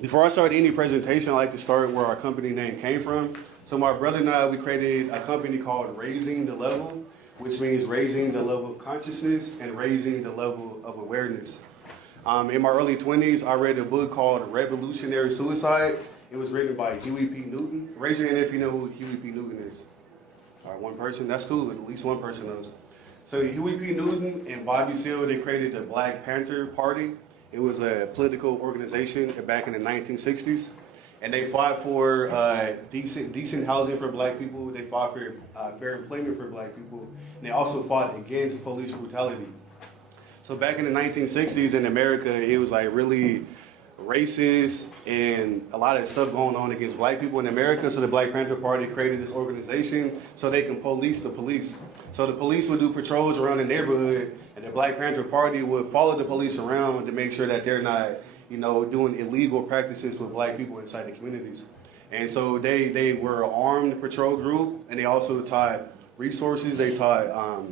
Before I start any presentation, I like to start where our company name came from. So my brother and I, we created a company called Raisin The Level, which means raising the level of consciousness and raising the level of awareness. In my early 20s, I read a book called Revolutionary Suicide. It was written by Huey P. Newton. Raise your hand if you know who Huey P. Newton is. All right, one person, that's cool, at least one person knows. So Huey P. Newton and Bobby Seale, they created the Black Panther Party. It was a political organization back in the 1960s. And they fought for decent housing for black people. They fought for fair employment for black people. And they also fought against police brutality. So back in the 1960s in America, it was like really racist and a lot of stuff going on against black people in America. So the Black Panther Party created this organization so they can police the police. So the police would do patrols around the neighborhood, and the Black Panther Party would follow the police around to make sure that they're not, doing illegal practices with black people inside the communities. And so they were an armed patrol group, and they also taught resources. They taught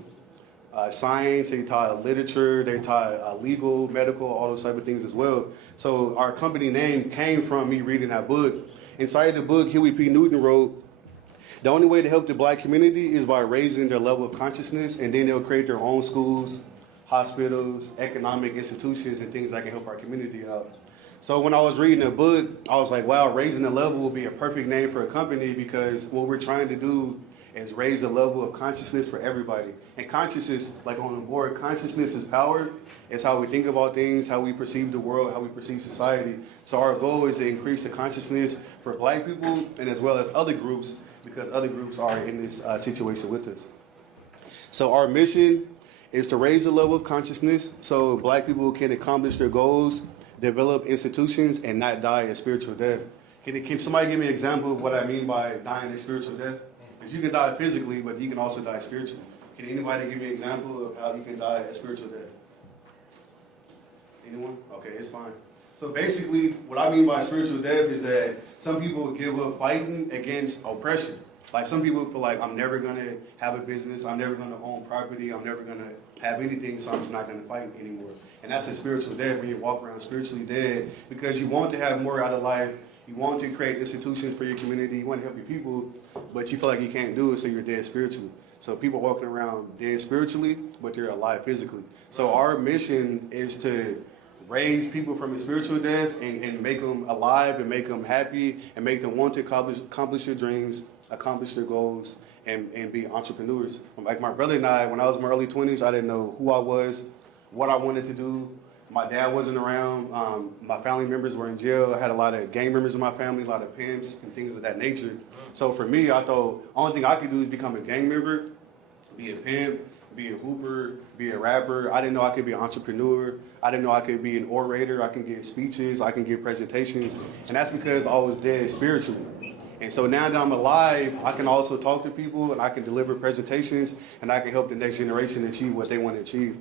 science, they taught literature, they taught legal, medical, all those type of things as well. So our company name came from me reading that book. Inside the book, Huey P. Newton wrote, the only way to help the black community is by raising their level of consciousness, and then they'll create their own schools, hospitals, economic institutions, and things that can help our community out. So when I was reading the book, I was like, wow, Raising the Level would be a perfect name for a company, because what we're trying to do is raise the level of consciousness for everybody. And consciousness, like on the board, consciousness is power. It's how we think about things, how we perceive the world, how we perceive society. So our goal is to increase the consciousness for black people and as well as other groups, because other groups are in this situation with us. So our mission is to raise the level of consciousness so black people can accomplish their goals, develop institutions, and not die a spiritual death. Can somebody give me an example of what I mean by dying a spiritual death? Because you can die physically, but you can also die spiritually. Can anybody give me an example of how you can die a spiritual death? Anyone? Okay, it's fine. So basically, what I mean by spiritual death is that some people give up fighting against oppression. Like some people feel like, I'm never going to have a business, I'm never going to own property, I'm never going to have anything, so I'm just not going to fight anymore. And that's a spiritual death, when you walk around spiritually dead, because you want to have more out of life, you want to create institutions for your community, you want to help your people, but you feel like you can't do it, so you're dead spiritually. So people walking around dead spiritually, but they're alive physically. So our mission is to raise people from a spiritual death and make them alive and make them happy and make them want to accomplish their dreams, accomplish their goals, and be entrepreneurs. Like my brother and I, when I was in my early 20s, I didn't know who I was, what I wanted to do. My dad wasn't around. My family members were in jail. I had a lot of gang members in my family, a lot of pimps and things of that nature. So for me, I thought the only thing I could do is become a gang member, be a pimp, be a hooper, be a rapper. I didn't know I could be an entrepreneur. I didn't know I could be an orator. I can give speeches. I can give presentations. And that's because I was dead spiritually. And so now that I'm alive, I can also talk to people and I can deliver presentations and I can help the next generation achieve what they want to achieve.